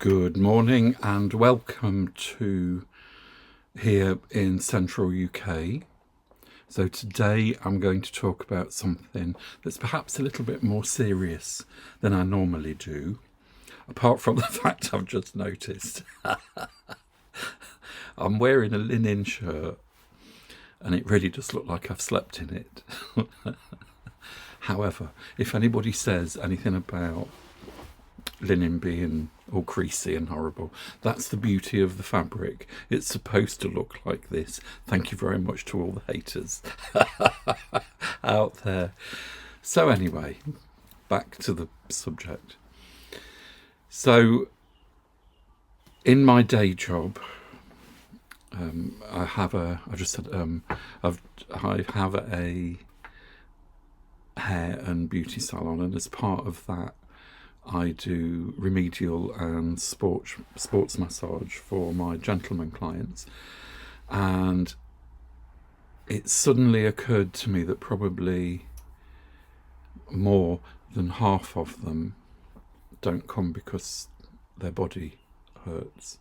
Good morning and welcome to here in central UK. So today I'm going to talk about something that's perhaps a little bit more serious than I normally do, apart from the fact I've just noticed. I'm wearing a linen shirt and it really does look like I've slept in it. However, if anybody says anything about linen being all creasy and horrible, that's the beauty of the fabric. It's supposed to look like this. Thank you very much to all the haters out there. So anyway, back to the subject. So in my day job, I have a hair and beauty salon, and as part of that I do remedial and sports massage for my gentleman clients. And it suddenly occurred to me that probably more than half of them don't come because their body hurts.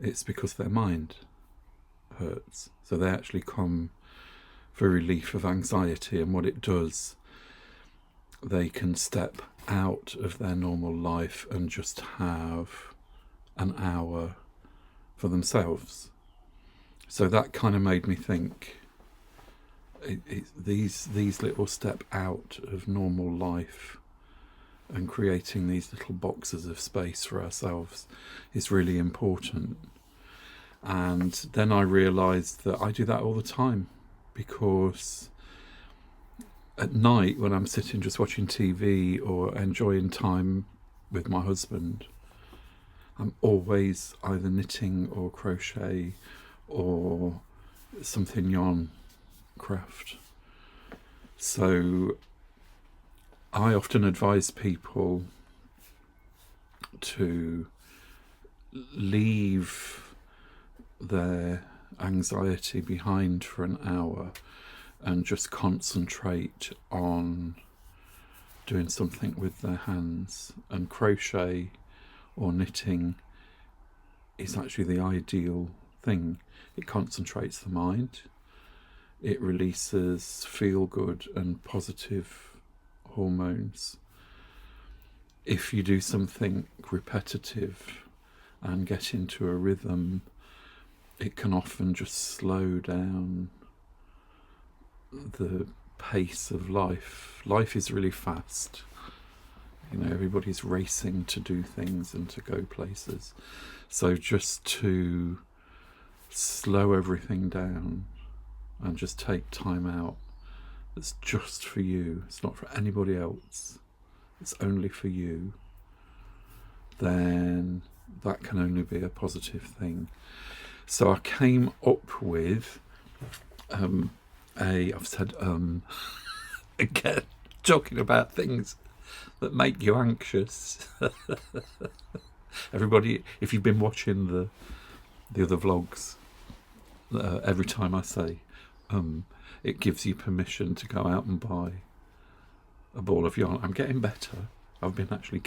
It's because their mind hurts. So they actually come for relief of anxiety, and what it does, they can step out of their normal life and just have an hour for themselves. So that kind of made me think, these little step out of normal life and creating these little boxes of space for ourselves is really important. And then I realised that I do that all the time, because at night when I'm sitting just watching TV or enjoying time with my husband, I'm always either knitting or crochet or something yarn craft. So I often advise people to leave their anxiety behind for an hour and just concentrate on doing something with their hands. And crochet or knitting is actually the ideal thing. It concentrates the mind. It releases feel-good and positive hormones. If you do something repetitive and get into a rhythm, it can often just slow down the pace of life. Life is really fast. Everybody's racing to do things and to go places. So just to slow everything down and just take time out that's just for you, it's not for anybody else, it's only for you, then that can only be a positive thing. So I came up with I've said again, talking about things that make you anxious. Everybody, if you've been watching the other vlogs, every time I say it gives you permission to go out and buy a ball of yarn. I'm getting better. I've been actually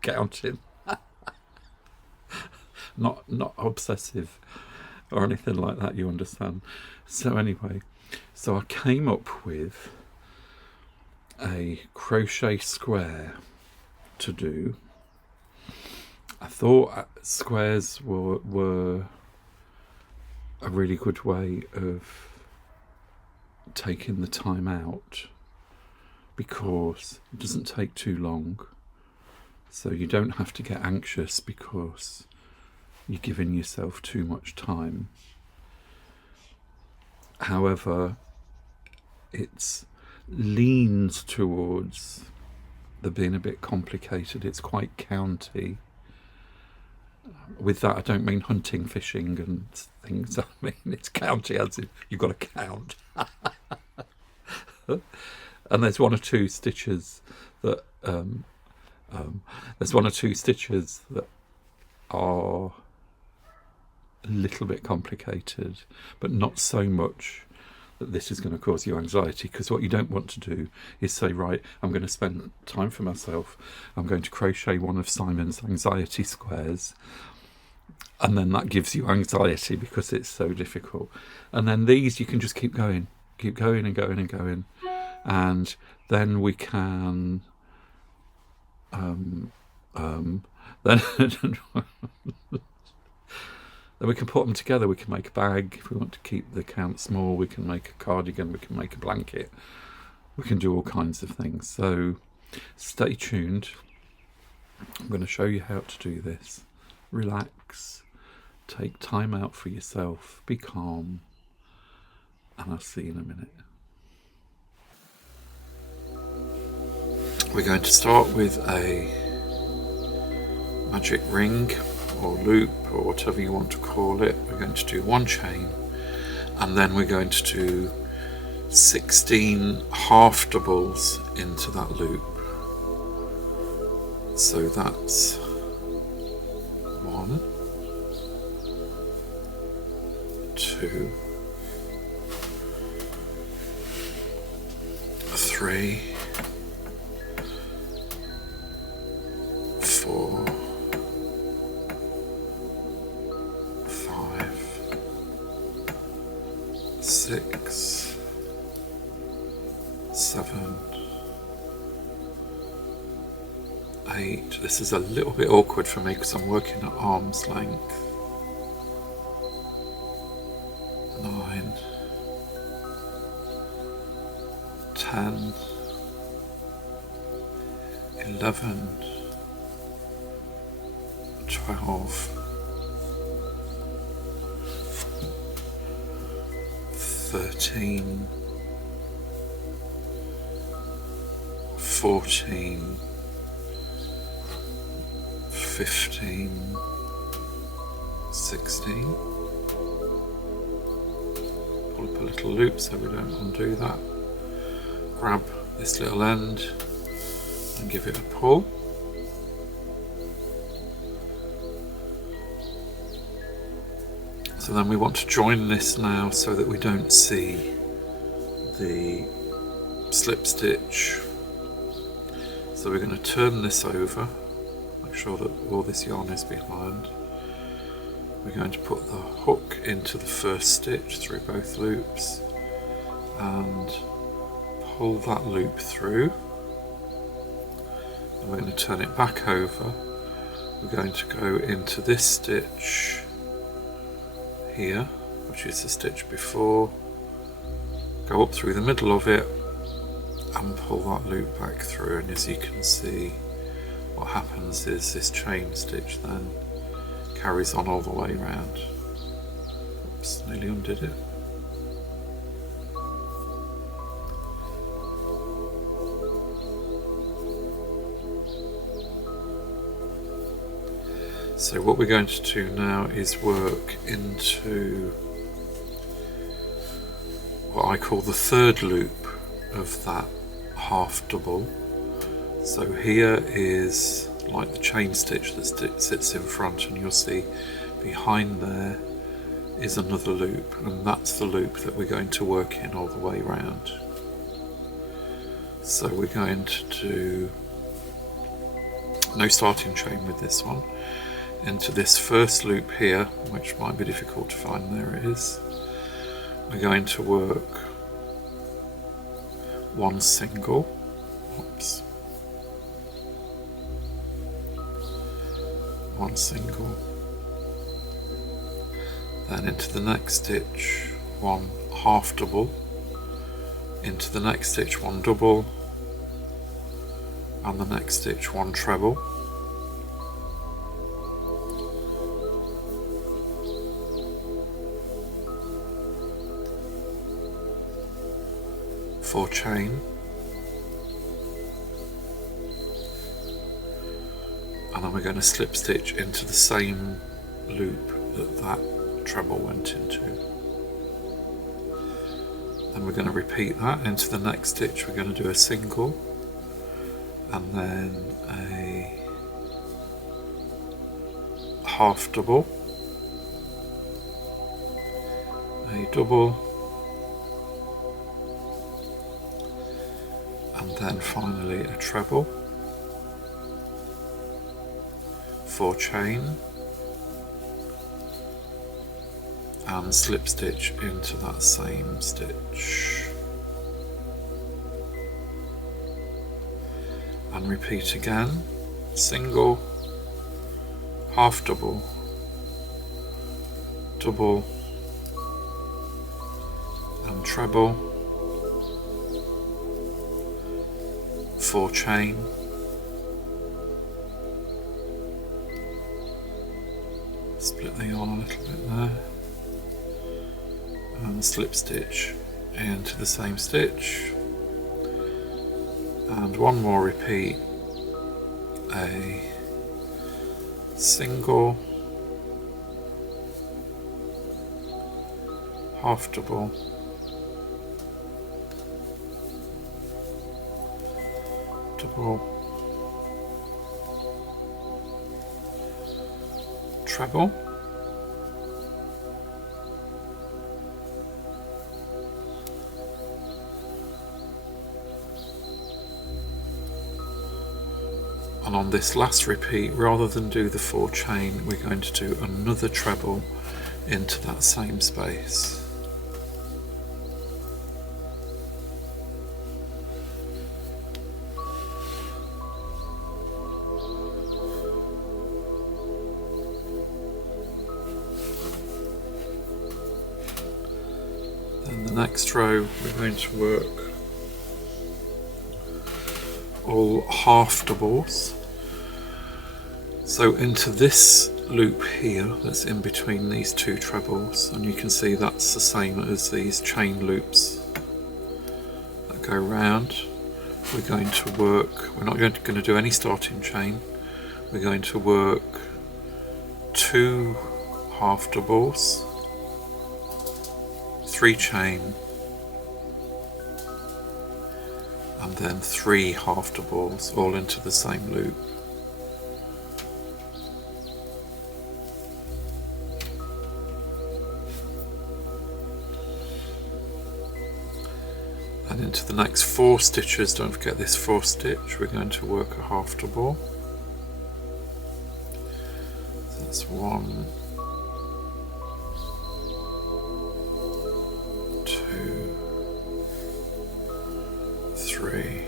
counting. not obsessive or anything like that, you understand. So anyway, so I came up with a crochet square to do. I thought squares were a really good way of taking the time out, because it doesn't take too long, so you don't have to get anxious because you're giving yourself too much time. However, it leans towards the being a bit complicated. It's quite county. With that, I don't mean hunting, fishing and things. I mean it's county as in you've got to count. And there's one or two stitches that are a little bit complicated, but not so much that this is going to cause you anxiety, because what you don't want to do is say, right, I'm going to spend time for myself, I'm going to crochet one of Simon's anxiety squares, and then that gives you anxiety because it's so difficult. And then these you can just keep going and going and going, and then we can then then we can put them together. We can make a bag if we want to keep the count small. We can make a cardigan. We can make a blanket. We can do all kinds of things. So stay tuned. I'm going to show you how to do this. Relax. Take time out for yourself. Be calm. And I'll see you in a minute. We're going to start with a magic ring or loop or whatever you want to call it. We're going to do one chain, and then we're going to do 16 half doubles into that loop. So that's 1, 2, 3, 4, 5, 6, 7, 8. This is a little bit awkward for me because I'm working at arm's length. 9, 10, 11, 12, 13, 14, 15, 16. Pull up a little loop so we don't undo that. Grab this little end and give it a pull. So then we want to join this now so that we don't see the slip stitch. So we're going to turn this over, make sure that all this yarn is behind. We're going to put the hook into the first stitch through both loops and pull that loop through. And we're going to turn it back over. We're going to go into this stitch here, which is the stitch before, go up through the middle of it and pull that loop back through, and as you can see what happens is this chain stitch then carries on all the way around. Oops, nearly undid it. So what we're going to do now is work into what I call the third loop of that half double. So here is like the chain stitch that sits in front, and you'll see behind there is another loop, and that's the loop that we're going to work in all the way around. So we're going to do no starting chain with this one. Into this first loop here, which might be difficult to find, there it is. We're going to work one single, one single, then into the next stitch one half double, into the next stitch one double, and the next stitch one treble. For chain, and then we're going to slip stitch into the same loop that that treble went into. Then we're going to repeat that into the next stitch. We're going to do a single and then a half double, a double, then finally a treble, 4 chain, and slip stitch into that same stitch, and repeat again, single, half double, double, and treble, 4 chain, split the yarn a little bit there, and slip stitch into the same stitch, and one more repeat, a single, half double, double, treble, and on this last repeat, rather than do the 4 chain, we're going to do another treble into that same space. Then the next row we're going to work all half doubles. So into this loop here that's in between these 2 trebles, and you can see that's the same as these chain loops that go round. We're going to work, we're not going to do any starting chain, we're going to work 2 half doubles, 3 chain, and then 3 half doubles all into the same loop. And into the next 4 stitches, don't forget this 4th stitch, we're going to work a half double. So that's 1, 2, 3,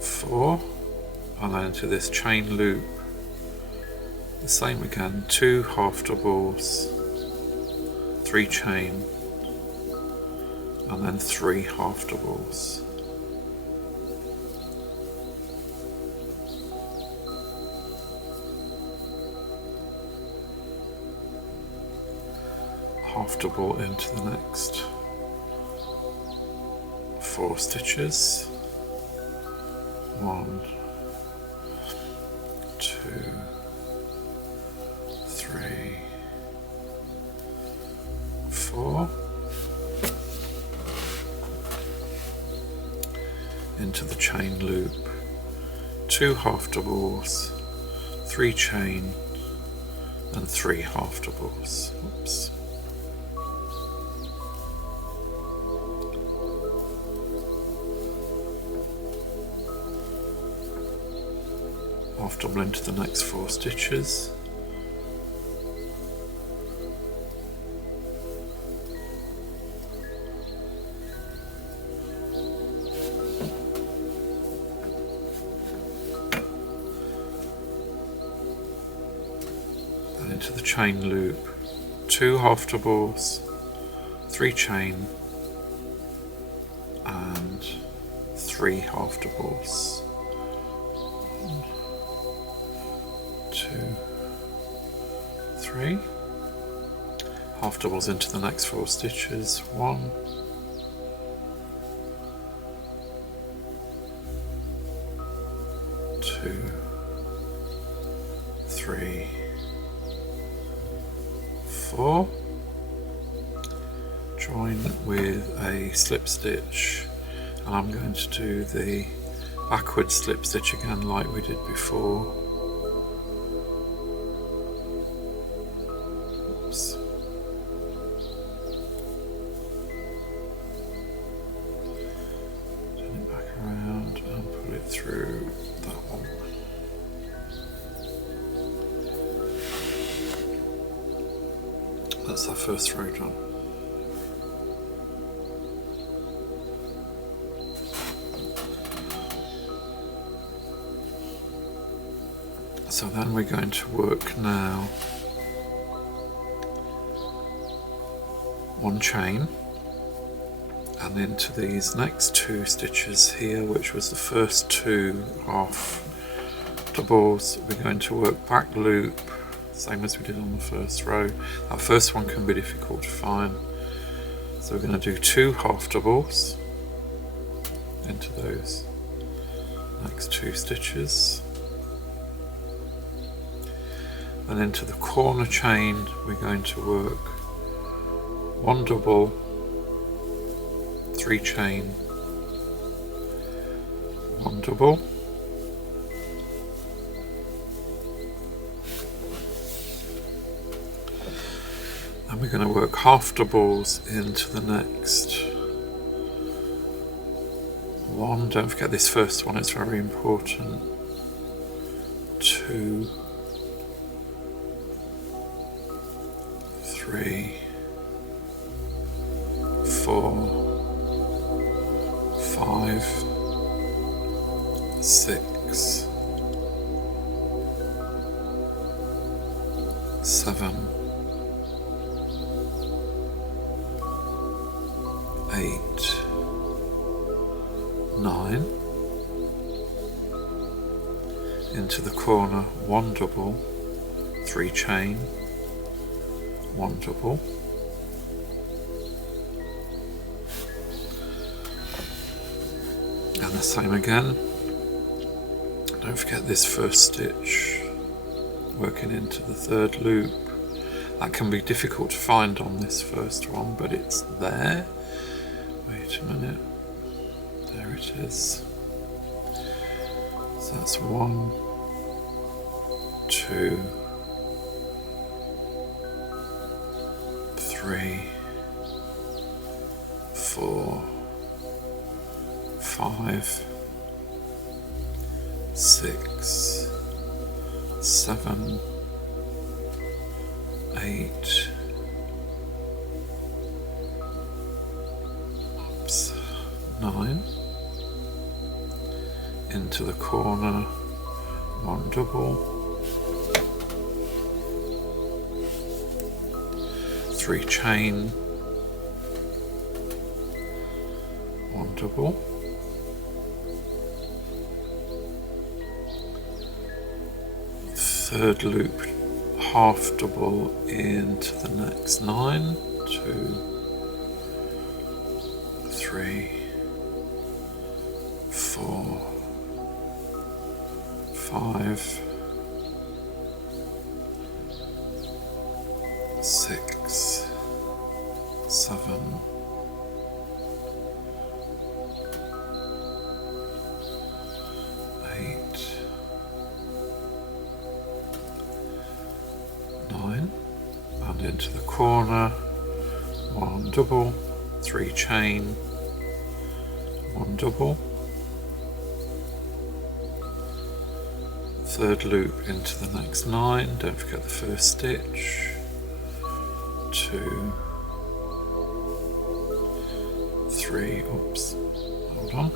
4, and then into this chain loop, the same again, 2 half doubles, 3 chain, and then 3 half doubles. Half double into the next 4 stitches. 1, 2, 3, 4. Into the chain loop, 2 half doubles, 3 chain, and 3 half doubles. Oops. Half double into the next 4 stitches. And into the chain loop, 2 half doubles, 3 chain, and 3 half doubles. 2, 3, half doubles into the next 4 stitches. 1, 2, 3, 4. Join with a slip stitch, and I'm going to do the backward slip stitch again like we did before. through that one. That's our first row done. So then we're going to work now one chain and into these next 2 stitches here, which was the first 2 half doubles. We're going to work back loop, same as we did on the first row. That first one can be difficult to find, so we're going to do 2 half doubles into those next 2 stitches. And into the corner chain we're going to work 1 double, 3 chain, 1 double, and we're going to work half doubles into the next one. Don't forget this first one, it's very important. 2, 3, 4, 5, 6, 7, 8, 9, into the corner 1 double, 3 chain, 1 double, and the same again. Don't forget this first stitch, working into the 3rd loop. That can be difficult to find on this first one, but it's there. Wait a minute, there it is. So that's 1, 2, 3, 4, 5, 6, 7, 8, 9, into the corner 1 double, 3 chain, 1 double, third loop half double into the next 9, 2, 3, 4, 5, 6, 7, 8, 9, and into the corner 1 double, 3 chain, 1 double, third loop into the next 9, don't forget the first stitch, 2, 3, oops, hold on,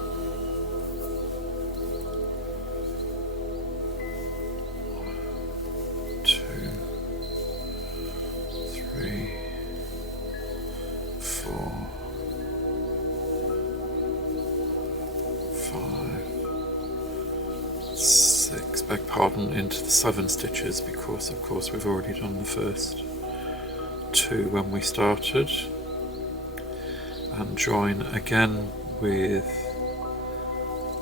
2, 3, 4, 5, 6, beg pardon, into the 7 stitches, because of course we've already done the first 2 when we started, and join again with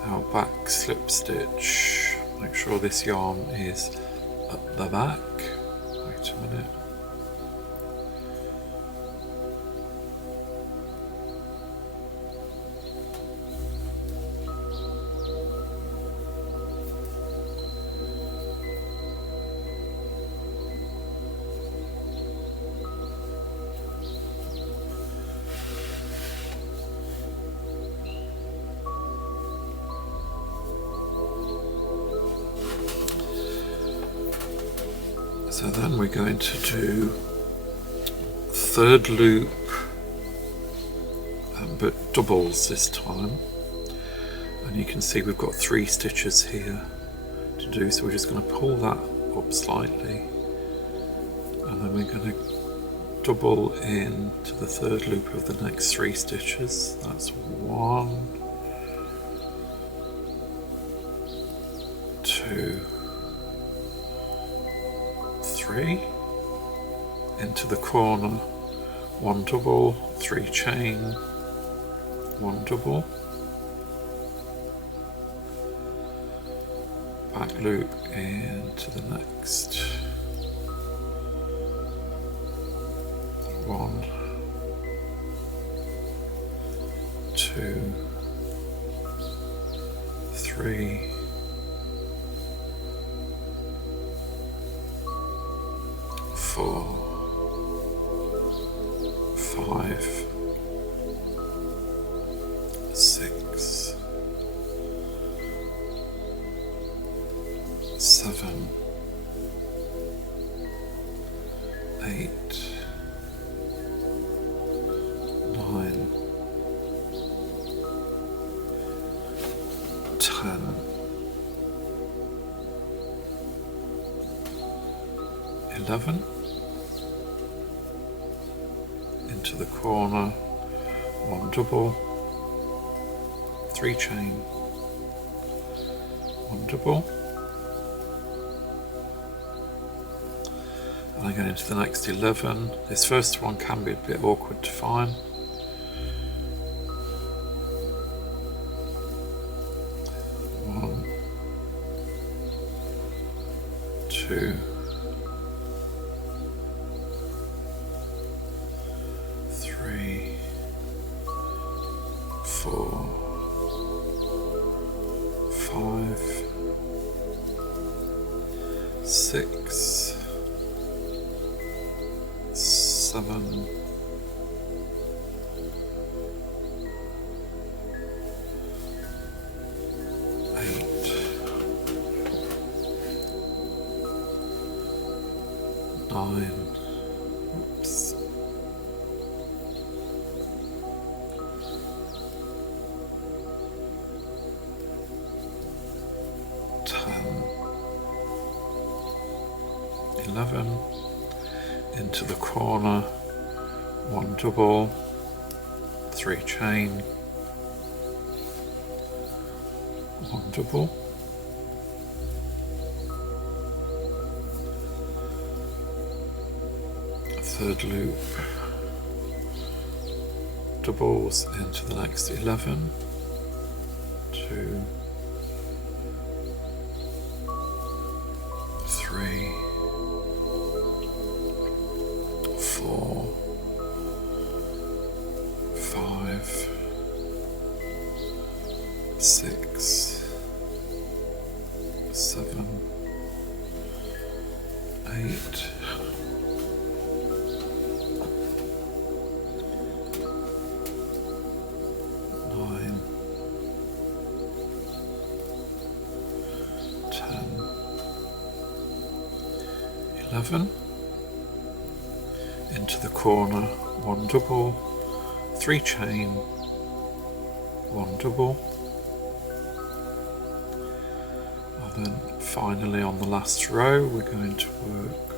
our back slip stitch. Make sure this yarn is at the back. Wait a minute. So then we're going to do third loop, but doubles this time, and you can see we've got 3 stitches here to do, so we're just going to pull that up slightly, and then we're going to double into the third loop of the next 3 stitches. That's 1, 2, 3, into the corner, 1 double, 3 chain, 1 double, back loop into the next, 1, 2, 3, 4, 5, 6, 7, 8, 9, 10, 11, into the corner, 1 double, 3 chain, 1 double, and again into the next 11. This first one can be a bit awkward to find. 1, 2, 3, 4, 5, 6, 7, 8, 9, oops, 10, 11, into the corner, 1 double, 3 chain, 1 double, third loop, doubles into the next 11, 2, 3, 4, 5, 6, 7, 8, 9, 10, 11, into the corner, 1 double, 3 chain, 1 double, and then finally on the last row we're going to work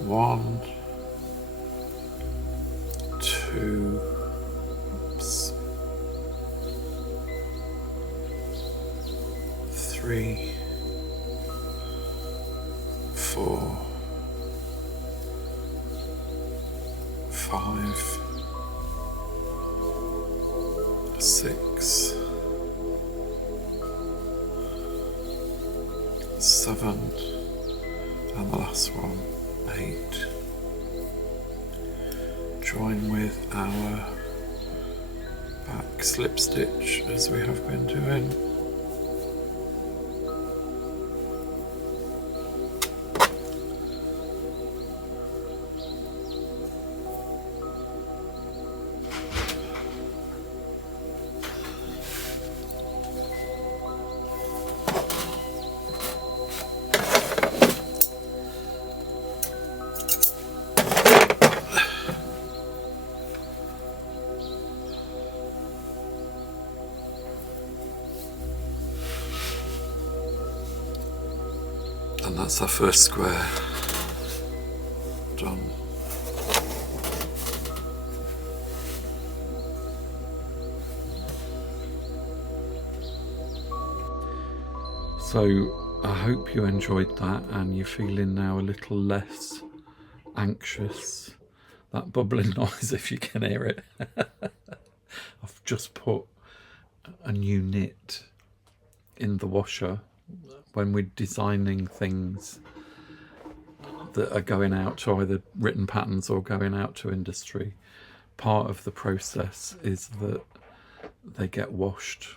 1, 2, oops, 3, 4, 5, 6, 7, and the last one, 8. Join with our back slip stitch as we have been doing. And that's our first square done. So I hope you enjoyed that and you're feeling now a little less anxious. That bubbling noise, if you can hear it. I've just put a new knit in the washer. When we're designing things that are going out to either written patterns or going out to industry, part of the process is that they get washed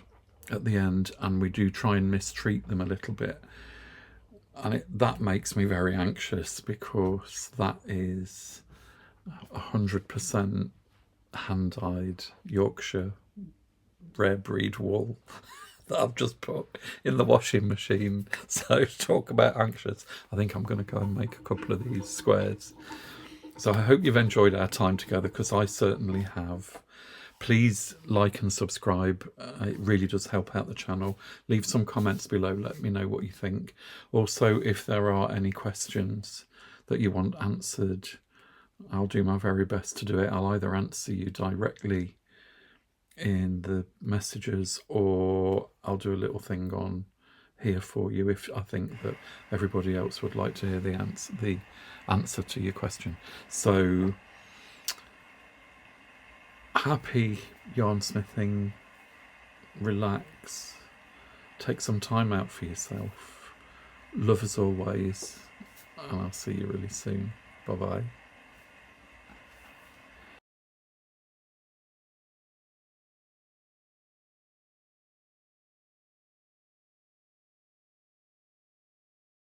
at the end, and we do try and mistreat them a little bit, and that makes me very anxious because that is 100% hand-dyed Yorkshire rare breed wool that I've just put in the washing machine. So talk about anxious. I think I'm going to go and make a couple of these squares. So I hope you've enjoyed our time together, because I certainly have. Please like and subscribe. It really does help out the channel. Leave some comments below. Let me know what you think. Also, if there are any questions that you want answered, I'll do my very best to do it. I'll either answer you directly in the messages, or I'll do a little thing on here for you if I think that everybody else would like to hear the answer to your question. So happy yarn smithing, relax, take some time out for yourself. Love as always, and I'll see you really soon. Bye bye.